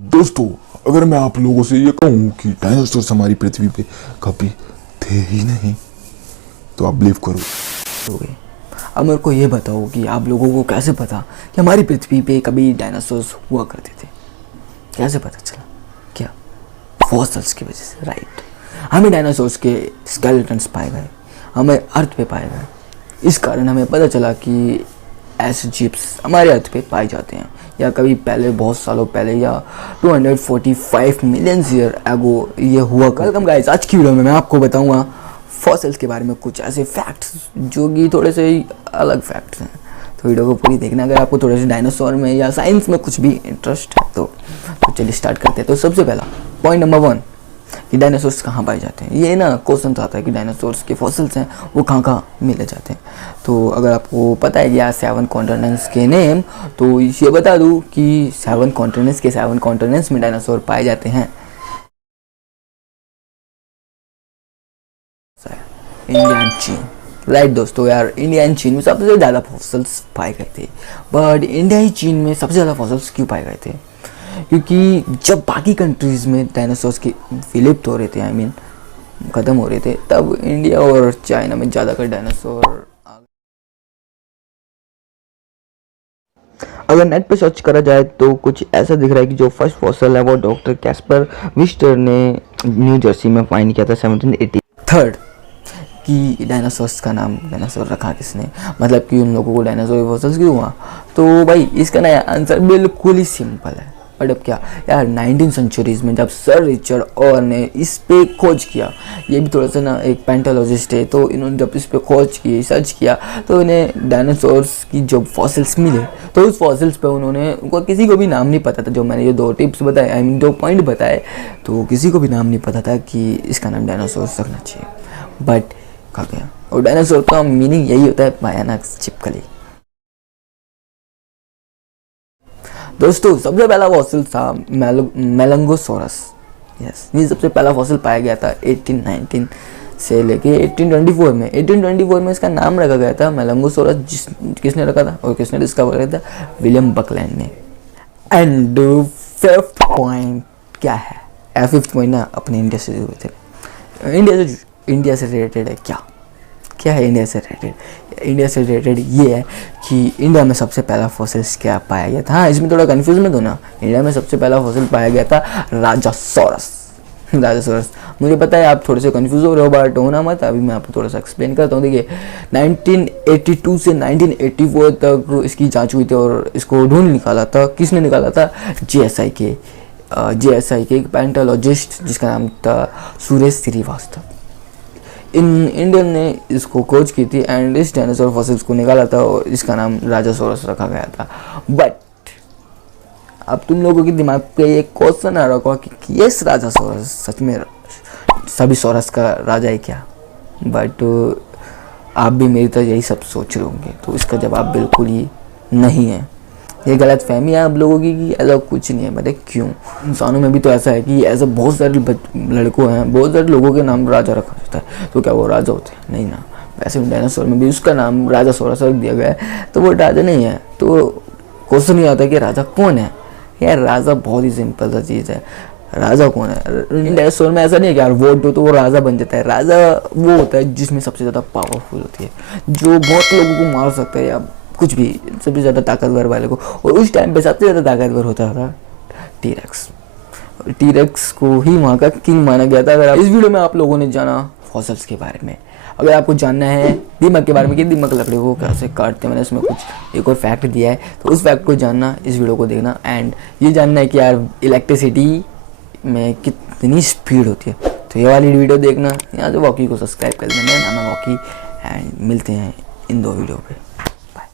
दोस्तों, अगर मैं आप लोगों से ये कहूँ कि डायनासोर हमारी पृथ्वी पे कभी थे ही नहीं तो आप बिलीव करो। हो गई। अब मेरे को ये बताओ कि आप लोगों को कैसे पता कि हमारी पृथ्वी पे कभी डायनासोर्स हुआ करते थे? कैसे पता चला? क्या? फॉसिल्स की वजह से, राइट। हमें डायनासोर्स के स्केलेटन्स पाए गए, हमें अर्थ पे पाए गए। इस कारण हमें पता चला कि ऐसे जीप्स हमारे अर्थ पे पाए जाते हैं, या कभी पहले, बहुत सालों पहले, या 245 मिलियन ईयर एगो ये हुआ। वेलकम गाइस, आज की वीडियो में मैं आपको बताऊंगा फॉसिल्स के बारे में कुछ ऐसे फैक्ट्स जो कि थोड़े से अलग फैक्ट्स हैं। तो वीडियो को पूरी देखना अगर आपको थोड़े से डायनासोर में या साइंस में कुछ भी इंटरेस्ट है तो चलिए स्टार्ट करते हैं। तो सबसे पहला पॉइंट नंबर 1 कि डायनासोर्स कहाँ पाए जाते हैं। ये ना क्वेश्चन आता है कि डायनासोर्स के फॉसिल्स हैं वो कहाँ कहाँ मिले जाते हैं। तो अगर आपको पता है कि यार 7 कॉन्टिनेंट्स के नेम, तो ये बता दूँ कि 7 कॉन्टिनेंट्स के 7 कॉन्टिनेंट्स में डायनासोर पाए जाते हैं। इंडिया एंड चीन, राइट दोस्तों। यार इंडिया एंड चीन में सबसे ज़्यादा फॉसिल्स पाए गए थे, बट इंडिया ही चीन में सबसे ज़्यादा फॉसिल्स क्यों पाए गए थे? क्योंकि जब बाकी कंट्रीज़ में डायनासोर्स के विलुप्त हो रहे थे, आई मीन ख़त्म हो रहे थे, तब इंडिया और चाइना में ज़्यादातर डायनासोर। अगर नेट पे सर्च करा जाए तो कुछ ऐसा दिख रहा है कि जो फर्स्ट फॉसिल है वो डॉक्टर कैस्पर विस्टर ने न्यू जर्सी में फाइंड किया था 1780। थर्ड कि डायनासोर्स का नाम डायनासोर रखा किसने, मतलब कि उन लोगों को डायनासोर फॉसिल्स क्यों हुआ? तो भाई इसका ना आंसर बिल्कुल ही सिंपल है। बट अब क्या यार, 19 सेंचुरीज में जब सर रिचर्ड और ने इस पे खोज किया, ये भी थोड़ा सा ना एक पेंटोलॉजिस्ट है, तो इन्होंने जब इस पे खोज की, सर्च किया, तो इन्हें डायनासोर्स की जब फॉसिल्स मिले, तो उस फॉसिल्स पे उनको किसी को भी नाम नहीं पता था। जो मैंने ये 2 टिप्स बताए, आई मीन 2 पॉइंट बताए, तो किसी को भी नाम नहीं पता था कि इसका नाम डायनासोर्स रखना चाहिए। बट कहा गया, और डायनासोर का मीनिंग यही होता है भयानक छिपकली। दोस्तों सबसे पहला फॉसिल था मेलंगोसोरस। यस, ये सबसे पहला फॉसिल पाया गया था 1819 से लेके 1824 में। 1824 में इसका नाम रखा गया था मेलंगोसोरस। किसने रखा था और किसने डिस्कवर किया था? विलियम बकलैंड ने। एंड फिफ्थ पॉइंट क्या है? फिफ्थ पॉइंट ना अपने इंडिया से जुड़े थे। इंडिया से रिलेटेड है। क्या है इंडिया से रिलेटेड? इंडिया से रिलेटेड ये है कि इंडिया में सबसे पहला फॉसिल्स क्या पाया गया था। हाँ, इसमें थोड़ा कंफ्यूज मत होना। इंडिया में सबसे पहला फॉसिल पाया गया था राजासोरस। राजासोरस, मुझे पता है आप थोड़े से कंफ्यूज हो रहे हो, बट होना मत, अभी मैं आपको थोड़ा सा एक्सप्लेन करता हूँ। देखिए 1982 से 1984 तक इसकी जांच हुई थी और इसको ढूंढ निकाला था। किसने निकाला था? जीएसआई के एक पैंटोलॉजिस्ट जिसका नाम था सुरेश श्रीवास्तव। इन इंडियन ने इसको खोज की थी एंड इस डायनासोर फॉसिल्स को निकाला था और इसका नाम राजासोरस रखा गया था। बट अब तुम लोगों के दिमाग पे एक क्वेश्चन आ रहा होगा कि ये राजासोरस सच में सभी सोरस का राजा है क्या? बट आप भी मेरी तरह यही सब सोच रहे होंगे, तो इसका जवाब बिल्कुल ही नहीं है। ये गलत फहमी है आप लोगों की कि ऐसा कुछ नहीं है। मतलब क्यों? इंसानों में भी तो ऐसा है कि ऐसा बहुत सारे लड़कों हैं, बहुत सारे लोगों के नाम राजा रखा जाता है, तो क्या वो राजा होते हैं? नहीं ना। वैसे डायनासोर में भी उसका नाम राजा सोरस रख दिया गया है, तो वो राजा नहीं है। तो क्वेश्चन ये आता है कि राजा कौन है? यार राजा बहुत ही सिंपल सा चीज़ है। राजा कौन है? डायनासोर में ऐसा नहीं है कि यार वोट दो तो वो राजा बन जाता है। राजा वो होता है जिसमें सबसे ज़्यादा पावरफुल होती है, जो बहुत लोगों को मार सकता है या कुछ भी, सबसे ज़्यादा ताकतवर वाले को। और उस टाइम पे सबसे ज़्यादा ताकतवर होता था टीरेक्स। टीरेक्स को ही वहाँ का किंग माना गया था। अगर इस वीडियो में आप लोगों ने जाना फॉसिल्स के बारे में। अगर आपको जानना है दीमक के बारे में कि दीमक लकड़ी को कैसे काटते हैं, मैंने इसमें कुछ एक और फैक्ट दिया है, तो उस फैक्ट को जानना, इस वीडियो को देखना। एंड ये जानना है कि यार इलेक्ट्रिसिटी में कितनी स्पीड होती है, तो ये वाली वीडियो देखना। यहाँ से वॉकी को सब्सक्राइब कर देना। मेरा नाम है वॉकी एंड मिलते हैं इन 2 वीडियो पे।